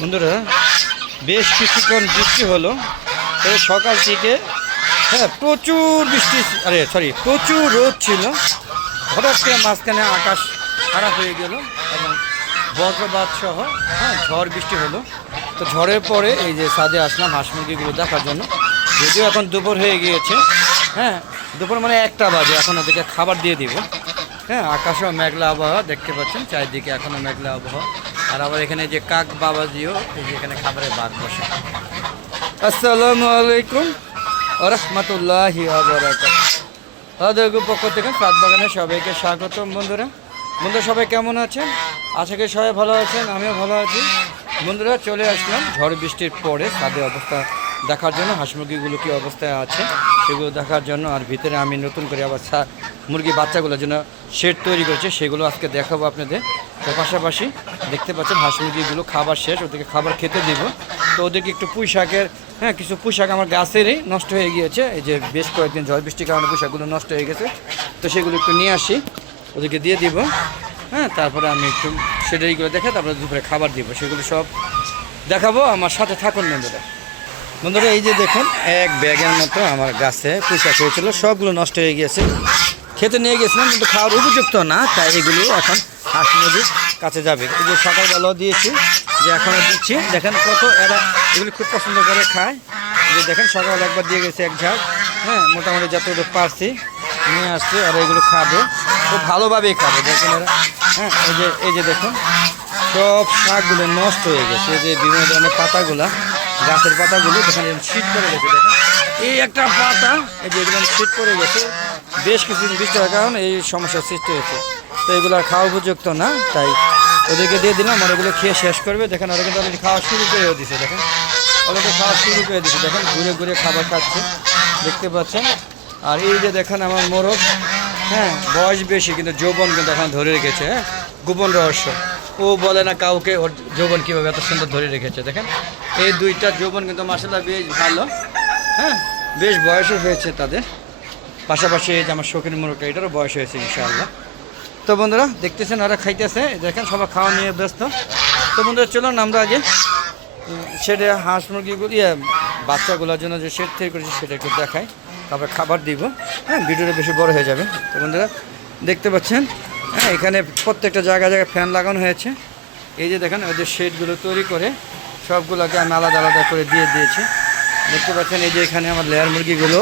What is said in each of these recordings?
বন্ধুরা বেশ কিছুক্ষণ বৃষ্টি হলো, তবে সকাল থেকে প্রচুর বৃষ্টি, প্রচুর রোদ ছিল। হঠাৎ করে মাঝখানে আকাশ খারাপ হয়ে গেল এবং বজ্রপাত সহ ঝড় বৃষ্টি হলো। তো ঝড়ের পরে এই যে ছাদে আসলাম হাঁস মুরগিগুলো দেখার জন্য। যদিও এখন দুপুর হয়ে গিয়েছে, দুপুর মানে 1টা বাজে, এখন ওদেরকে খাবার দিয়ে দিব। আকাশেও মেঘলা আবহাওয়া দেখতে পাচ্ছেন, চারিদিকে এখনও মেঘলা আবহাওয়া। আর আবার এখানে যে কাক বাবাজিও এই যে এখানে খাবারের ভাগ বসে। আসসালামু আলাইকুম ওয়া রাহমাতুল্লাহি ওয়া বারাকাতুহু। পক্ষ থেকে সাত বাগানে সবাইকে স্বাগতম। বন্ধুরা সবাই কেমন আছেন? আশা করি সবাই ভালো আছেন, আমিও ভালো আছি। বন্ধুরা চলে আসলাম ঝড় বৃষ্টির পরে ছাদের অবস্থা দেখার জন্য, হাঁস মুরগিগুলো কী অবস্থায় আছে সেগুলো দেখার জন্য। আর ভিতরে আমি নতুন করে আবার মুরগি বাচ্চাগুলোর জন্য শেড তৈরি করেছে, সেগুলো আজকে দেখাবো আপনাদের। তো পাশাপাশি দেখতে পাচ্ছেন হাঁস মুরগিগুলো খাবার শেষ, ওদেরকে খাবার খেতে দিব। তো ওদেরকে একটু পুঁই শাকের কিছু পুঁই শাক আমার গাছেরই নষ্ট হয়ে গিয়েছে, এই যে বেশ কয়েকদিন ঝড় বৃষ্টির কারণে পুঁই শাকগুলো নষ্ট হয়ে গেছে। তো সেগুলো একটু নিয়ে আসি, ওদেরকে দিয়ে দিব। তারপরে আমি একটু সেটাইগুলো দেখে তারপরে দুপুরে খাবার দিব, সেগুলো সব দেখাবো। আমার সাথে থাকুন বন্ধুরা। এই যে দেখুন, এক ব্যাগের মতো আমার গাছে পুঁই শাক হয়েছিল, সবগুলো নষ্ট হয়ে গিয়েছে। খেতে নিয়ে গেছিলাম কিন্তু খাওয়ার উপযুক্ত না, তাই এগুলো এখন হাঁস মুরগির কাছে যাবে। এই যে সকালবেলাও দিয়েছি, যে এখনও দিচ্ছি। দেখেন কত এরা এগুলি খুব পছন্দ করে খায়। যে দেখেন সকালবেলা একবার দিয়ে গেছে এক ঝাঁক, মোটামুটি যতটুকু পারছি নিয়ে আসছে। আর এগুলো খাবে, খুব ভালোভাবেই খাবে। দেখুন এরা এই যে দেখুন সব শাকগুলো নষ্ট হয়ে গেছে। এই যে বিভিন্ন ধরনের পাতাগুলা, গাছের পাতাগুলো দেখেন শীত করে গেছে। দেখেন এই একটা পাতা, এই যে এগুলো শীত করে গেছে। বেশ কিছুদিন বৃষ্টি হওয়ার কারণে এই সমস্যার সৃষ্টি হয়েছে। তো এগুলো আর খাওয়া উপযুক্ত না, তাই ওদেরকে দিয়ে দিলাম। আর ওগুলো খেয়ে শেষ করবে। দেখেন ওরা কিন্তু অলরেডি খাওয়া শুরু করেও দিছে। দেখেন ওদেরকে খাওয়া শুরু করে দিছে, দেখেন ঘুরে ঘুরে খাবার খাচ্ছে, দেখতে পাচ্ছেন। আর এই যে দেখেন আমার মোরগ, বয়স বেশি কিন্তু যৌবন কিন্তু এখন ধরে রেখেছে। গোপন রহস্য, ও বলে না কাউকে ওর যৌবন কীভাবে এত সুন্দর ধরে রেখেছে। দেখেন এই দুইটা যৌবন কিন্তু মাশাআল্লাহ বেশ ভালো, বেশ বয়সও হয়েছে তাদের। পাশাপাশি এই যে আমার শৌখিন মোরগটা, এটারও বয়স হয়েছে ইনশাআল্লাহ। তো বন্ধুরা দেখতেছেন ওরা খাইতেছে, দেখেন সবাই খাওয়া নিয়ে ব্যস্ত। তো বন্ধুরা চলুন আমরা আগে সেটা হাঁস মুরগিগুলো বাচ্চাগুলোর জন্য যে শেড তৈরি করেছি সেটা একটু দেখাই, তারপরে খাবার দিব। ভিডিওটা বেশি বড় হয়ে যাবে। তো বন্ধুরা দেখতে পাচ্ছেন, এখানে প্রত্যেকটা জায়গায় ফ্যান লাগানো হয়েছে। এই যে দেখেন ওই যে শেডগুলো তৈরি করে সবগুলোকে আমি আলাদা আলাদা করে দিয়ে দিয়েছি। দেখতে পাচ্ছেন এই যে এখানে আমার লেয়ার মুরগিগুলো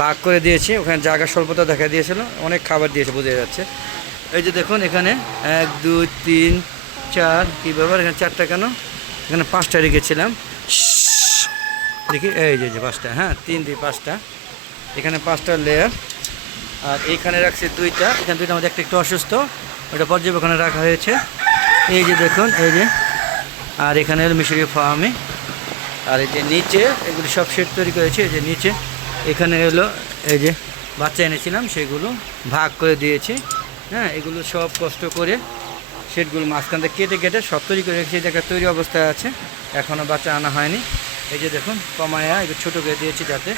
ভাগ করে দিয়েছি। ওখানে জায়গা স্বল্পতা দেখা দিয়েছিল, অনেক খাবার দিয়েছে, বোঝা যাচ্ছে। এই যে দেখুন এখানে 1 2 3 4 কী ব্যাপার, এখানে 4টা কেন, এখানে 5টা রেখেছিলাম। দেখি এই যে 5টা, 3 2 5টা, এখানে 5টা লেয়ার। আর এইখানে রাখছি 2টা, এখানে 2টার মধ্যে একটা একটু অসুস্থ, ওটা পর্যবেক্ষণে রাখা হয়েছে। এই যে দেখুন এই যে, আর এখানে হলো মিশরীয় ফার্মে। আর এই যে নিচে এগুলি সব শেড তৈরি করেছে। এই যে নিচে এখানে হলো এই যে বাচ্চা এনেছিলাম, সেগুলো ভাগ করে দিয়েছি। এগুলো সব কষ্ট করে শেডগুলো মাঝখান থেকে কেটে কেটে সব তৈরি করে রেখেছি। দেখা তৈরি অবস্থায় আছে, এখনও বাচ্চা আনা হয়নি। এই যে দেখুন কমায়া একটু ছোটো করে দিয়েছি যাতে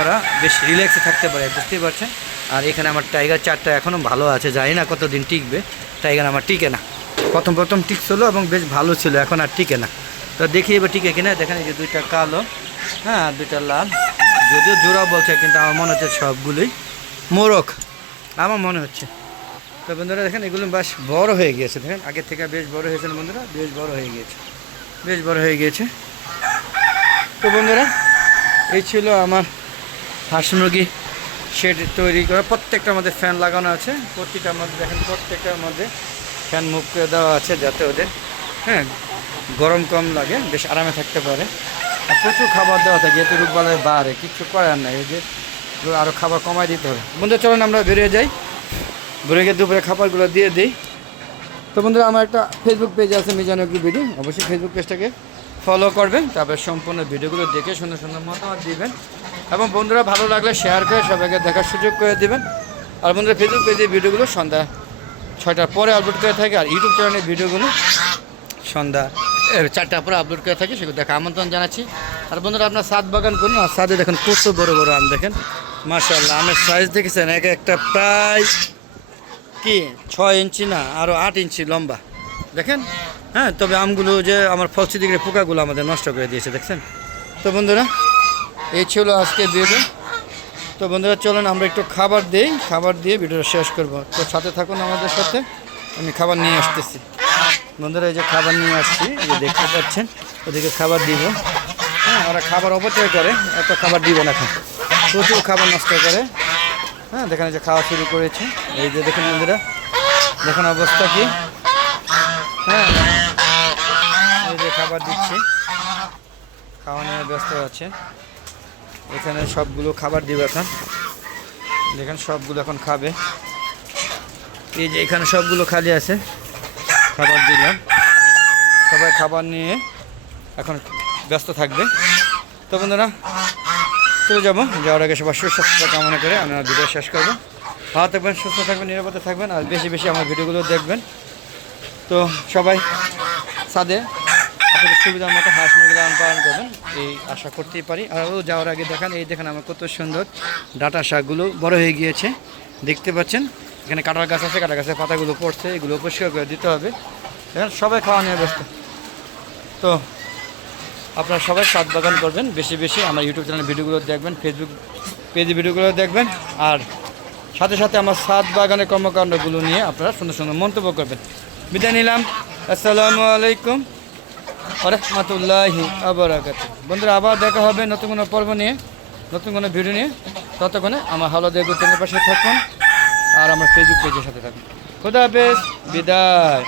ওরা বেশ রিল্যাক্সে থাকতে পারে, বুঝতেই পারছেন। আর এখানে আমার টাইগার 4টা এখনও ভালো আছে, জানি না কতদিন টিকবে। টাইগার আমার টিকে না, প্রথম টিকছিল এবং বেশ ভালো ছিল, এখন আর টিকে না। তো দেখি এবার টিকে কিনা। দেখেন এই যে 2টা কালো, 2টা লাল, যদিও জোড়া বলছে কিন্তু আমার মনে হচ্ছে সবগুলোই মোরগ, আমার মনে হচ্ছে। তো বন্ধুরা দেখেন এগুলো বেশ বড় হয়ে গিয়েছে, দেখেন আগের থেকে বেশ বড় হয়েছে বন্ধুরা, বেশ বড় হয়ে গিয়েছে। তো বন্ধুরা এই ছিল আমার হাঁস মুরগি শেড তৈরি করা। প্রত্যেকটার মধ্যে ফ্যান লাগানো আছে, প্রতিটার মধ্যে দেখেন প্রত্যেকটার মধ্যে ফ্যান মুভ করে দেওয়া আছে, যাতে ওদের গরম কম লাগে, বেশ আরামে থাকতে পারে। আর প্রচুর খাবার দেওয়া থাকে, যেহেতু রোগবালাই বাড়ে, কিছু করার নাই, এই যে আরও খাবার কমাই দিতে হবে। বন্ধুরা চলেন আমরা বেরিয়ে যাই, বেরিয়ে গিয়ে দুপুরে খাবারগুলো দিয়ে দিই। তো বন্ধুরা আমার একটা ফেসবুক পেজ আছে মিজান এগ্রো বিডি, অবশ্যই ফেসবুক পেজটাকে ফলো করবেন, তারপরে সম্পূর্ণ ভিডিওগুলো দেখে সুন্দর সুন্দর মতামত দিবেন। এবং বন্ধুরা ভালো লাগলে শেয়ার করে সবাইকে দেখার সুযোগ করে দেবেন। আর বন্ধুরা ফেসবুক পেজের ভিডিওগুলো সন্ধ্যা 6টার পরে আপলোড করে থাকে, আর ইউটিউব চ্যানেলের ভিডিওগুলো সন্ধ্যা 4টার পরে আপলোড করে থাকে, সেগুলো দেখা আমন্ত্রণ জানাচ্ছি। আর বন্ধুরা আপনার ছাদ বাগান করুন, আর ছাদে দেখেন কত বড় বড় আম, দেখেন মাশাআল্লাহ। আমের সাইজ দেখেছেন, একটা প্রায় 6 ইঞ্চি না আরও 8 ইঞ্চি লম্বা। দেখেন হ্যাঁ, তবে আমগুলো যে আমার ফলসি দিকে পোকাগুলো আমাদের নষ্ট করে দিয়েছে, দেখছেন। তো বন্ধুরা, এই ছিল আজকে ভিডিও। তো বন্ধুরা চলেন আমরা একটু খাবার দিই, খাবার দিয়ে ভিডিওটা শেষ করব। তো সাথে থাকুন আমাদের সাথে, আমি খাবার নিয়ে আসতেছি। বন্ধুরা এই যে খাবার নিয়ে আসছি, এই যে দেখতে পাচ্ছেন, ওদেরকে খাবার দিব। হ্যাঁ, ওরা খাবার অপচয় করে, এত খাবার দিব না, এখন প্রচুর খাবার নষ্ট করে। হ্যাঁ, দেখেন এই যে খাওয়া শুরু করেছে, এই যে দেখেন বন্ধুরা, দেখেন অবস্থা কি। হ্যাঁ, এই যে খাবার দিচ্ছি, খাওয়া নিয়ে ব্যস্ত আছে। এখানে সবগুলো খাবার দিব এখন, দেখেন সবগুলো এখন খাবে। এই যে এখানে সবগুলো খালি আছে, খাবার দিলাম, সবাই খাবার নিয়ে এখন ব্যস্ত থাকবে। তো বন্ধুরা চলে যাবো, যাওয়ার আগে সবার সুস্বাস্থ্য কামনা করে আমি আমার ভিডিও শেষ করবো। ভালো থাকবেন, সুস্থ থাকবেন, নিরাপদে থাকবেন, আর বেশি বেশি আমার ভিডিওগুলো দেখবেন। তো সবাই ছাদে আপনাদের সুবিধার মতো হাঁস মুরগি লালন পালন করবেন, এই আশা করতেই পারি। আর যাওয়ার আগে দেখেন, এই দেখেন আমার কত সুন্দর ডাঁটা শাকগুলো বড় হয়ে গিয়েছে, দেখতে পাচ্ছেন। এখানে কাঁঠাল গাছ আছে, কাঁঠাল গাছের পাতাগুলো পড়ছে, এগুলো পরিষ্কার করে দিতে হবে। দেখেন সবাই খাওয়া নিয়ে ব্যস্ত। তো আপনারা সবাই ছাদ বাগান করবেন, বেশি বেশি আমার ইউটিউব চ্যানেল ভিডিওগুলো দেখবেন, ফেসবুক পেজে ভিডিওগুলো দেখবেন, আর সাথে সাথে আমার ছাদ বাগানের কর্মকাণ্ডগুলো নিয়ে আপনারা সুন্দর সুন্দর মন্তব্য করবেন। বিদায় নিলাম, আসসালামু আলাইকুম ওয়া রাহমাতুল্লাহি ওয়া বারাকাতুহু। বন্ধুরা আবার দেখা হবে নতুন কোনো পর্ব নিয়ে, নতুন কোনো ভিডিও নিয়ে। ততক্ষণে আমার হালো দেখব চ্যানেলের পাশে থাকুন, আর আমার ফেসবুক পেজের সাথে থাকুন। খোদা হাফেজ, বিদায়।